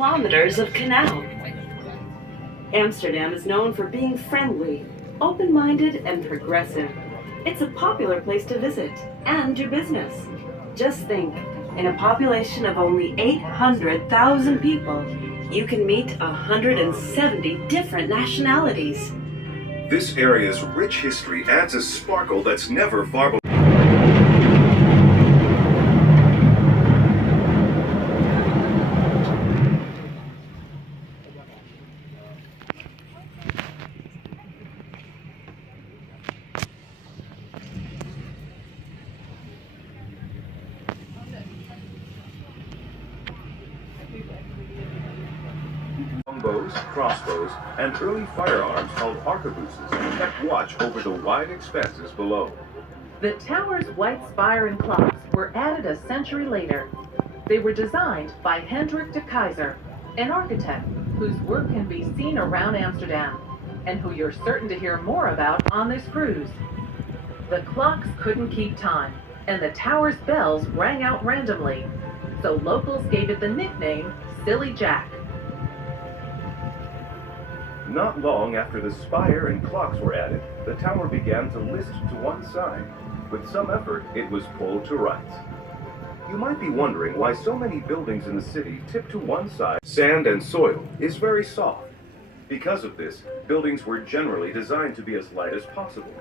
kilometers of canal. Amsterdam is known for being friendly, open-minded, and progressive. It's a popular place to visit and do business. Just think, in a population of only 800,000 people, you can meet 170 different nationalities. This area's rich history adds a sparkle that's never far below. Longbows, crossbows, and early firearms called arquebuses kept watch over the wide expanses below. The tower's white spire and clocks were added a century later. They were designed by Hendrik de Keyser, an architect whose work can be seen around Amsterdam, and who you're certain to hear more about on this cruise. The clocks couldn't keep time, and the tower's bells rang out randomly, so locals gave it the nickname Silly Jack. Not long after the spire and clocks were added, the tower began to list to one side. With some effort, it was pulled to rights. You might be wondering why so many buildings in the city tip to one side. Sand and soil is very soft. Because of this, buildings were generally designed to be as light as possible.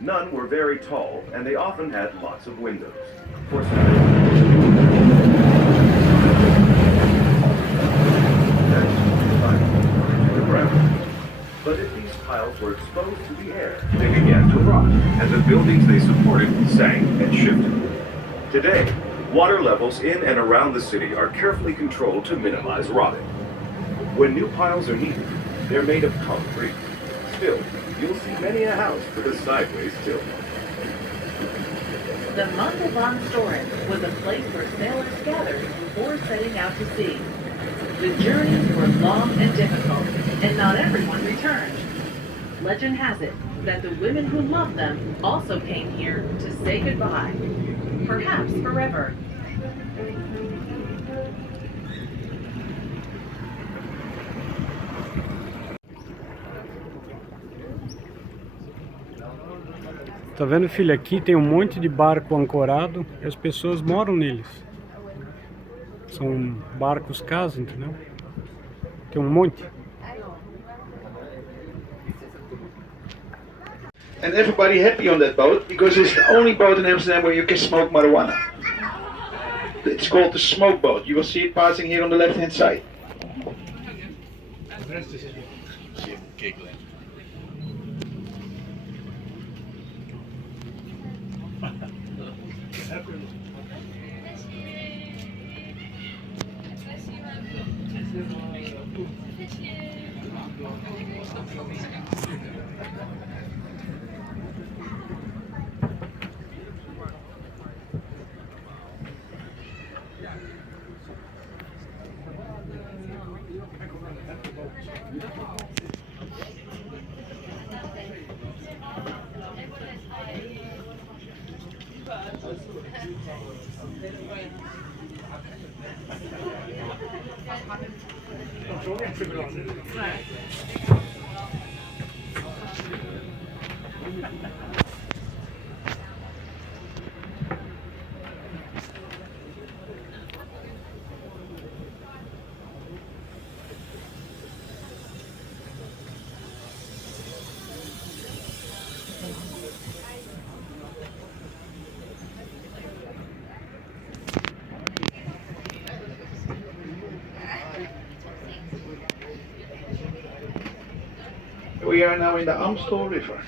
None were very tall, and they often had lots of windows. For But if these piles were exposed to the air, they began to rot, and the buildings they supported sank and shifted. Today, water levels in and around the city are carefully controlled to minimize rotting. When new piles are needed, they're made of concrete. Still, you'll see many a house with a sideways tilt. The Monte van Storen was a place where sailors gathered before setting out to sea. The journeys were long and difficult, and not everyone returned. Legend has it that the women who loved them also came here to say goodbye, perhaps forever. Tá vendo, filho? Aqui tem um monte de barco ancorado e as pessoas moram neles. São barcos casa, entendeu? Tem um monte. And everybody happy on that boat because it's the only boat in Amsterdam where you can smoke marijuana. It's called the smoke boat. You will see it passing here on the left hand side. We are now in the Amstel River.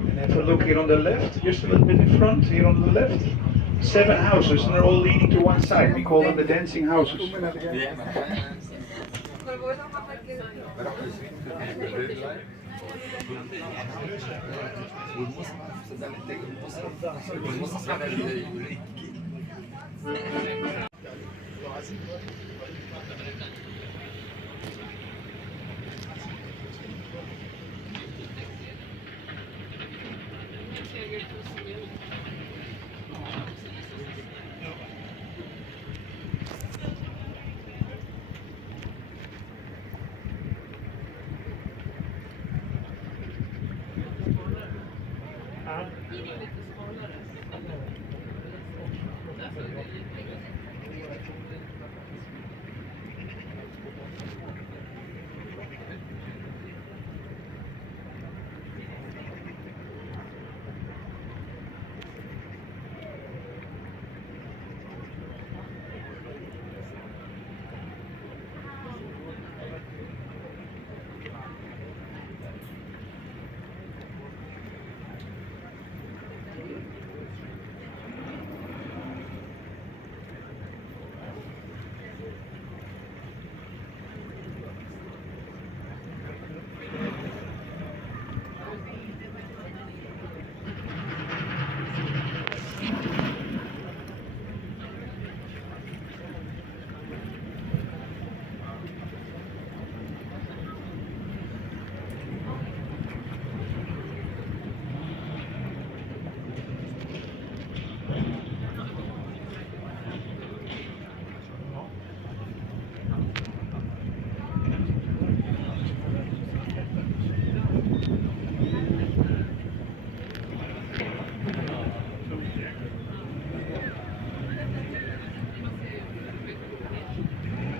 And have a look here on the left, just a little bit in front, here on the left. 7 houses, and they're all leading to one side. We call them the dancing houses.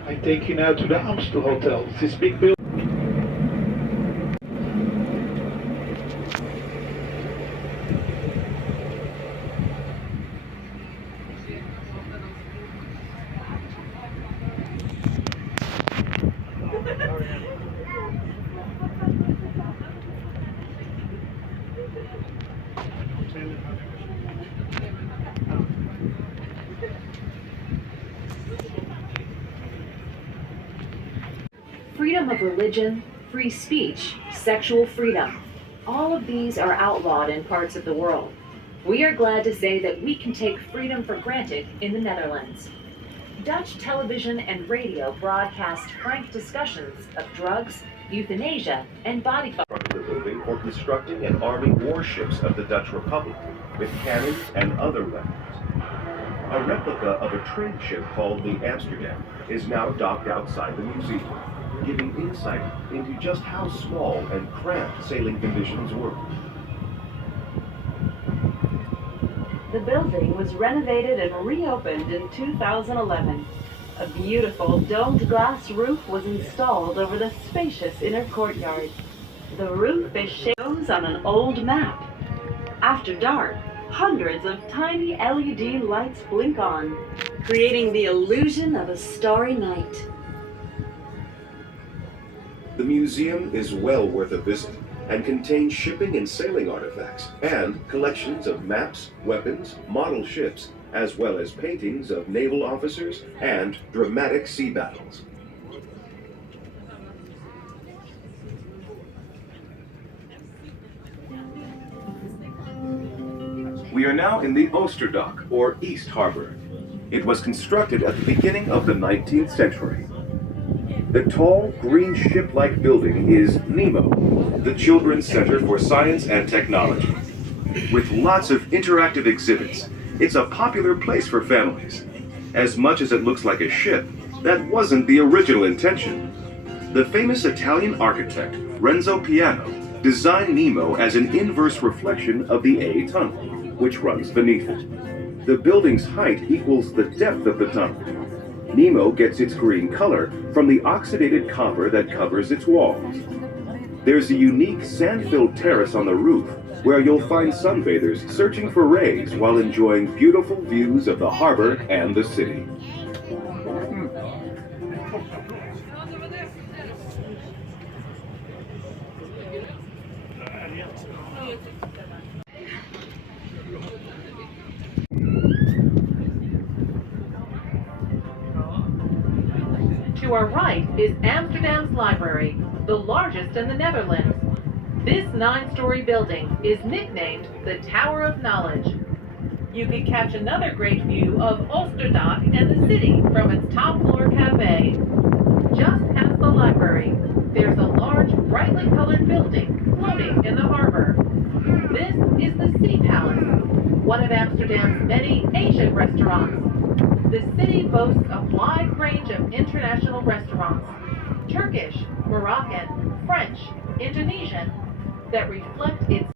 I take you now to the Amstel Hotel. It's this big building. Freedom of religion, free speech, sexual freedom. All of these are outlawed in parts of the world. We are glad to say that we can take freedom for granted in the Netherlands. Dutch television and radio broadcast frank discussions of drugs, euthanasia, and body The building for constructing and arming warships of the Dutch Republic with cannons and other weapons. A replica of a trade ship called the Amsterdam is now docked outside the museum, giving insight into just how small and cramped sailing conditions were. The building was renovated and reopened in 2011. A beautiful domed glass roof was installed over the spacious inner courtyard. The roof is shows on an old map. After dark, hundreds of tiny LED lights blink on, creating the illusion of a starry night. The museum is well worth a visit and contains shipping and sailing artifacts and collections of maps, weapons, model ships, as well as paintings of naval officers and dramatic sea battles. We are now in the Oosterdock, or East Harbor. It was constructed at the beginning of the 19th century. The tall, green ship-like building is NEMO, the Children's Center for Science and Technology. With lots of interactive exhibits, it's a popular place for families. As much as it looks like a ship, that wasn't the original intention. The famous Italian architect, Renzo Piano, designed NEMO as an inverse reflection of the A tunnel, which runs beneath it. The building's height equals the depth of the tunnel. NEMO gets its green color from the oxidated copper that covers its walls. There's a unique sand-filled terrace on the roof where you'll find sunbathers searching for rays while enjoying beautiful views of the harbor and the city. To our right is Amsterdam's library, the largest in the Netherlands. This 9-story building is nicknamed the Tower of Knowledge. You can catch another great view of Oosterdock and the city from its top floor cafe. Just past the library, there's a large, brightly colored building floating in the harbor. This is the Sea Palace, one of Amsterdam's many Asian restaurants. The city boasts a wide range of international restaurants, Turkish, Moroccan, French, Indonesian, that reflect its